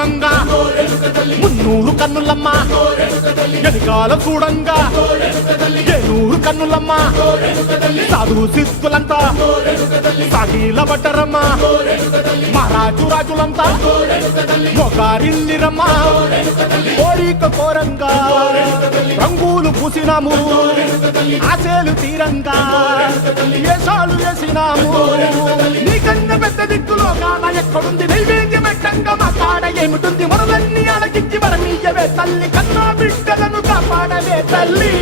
చూడంగా 300 కన్నులమ్మ ఎనకాల చూడంగా 700 కన్నులమ్మ సాధు సిద్ధులంతా సాగిల బట్టరమ్మ మహారాజు రాజులంతా మొగారిల్లిరమ్మ కోరిక కోరంగా రంగులు పూసినాము ఆశలు తీరంగా ఏసాలు వేసినాము నీకన్నా పెద్ద దిక్కులో కాన ఎక్కడుంది నైవేద్యం పెట్టంగా మా కాడ ఏమిటుంది మనలన్నీ అలకించి వరమీయవే తల్లి కన్నా బిడ్డలను కాపాడవే తల్లి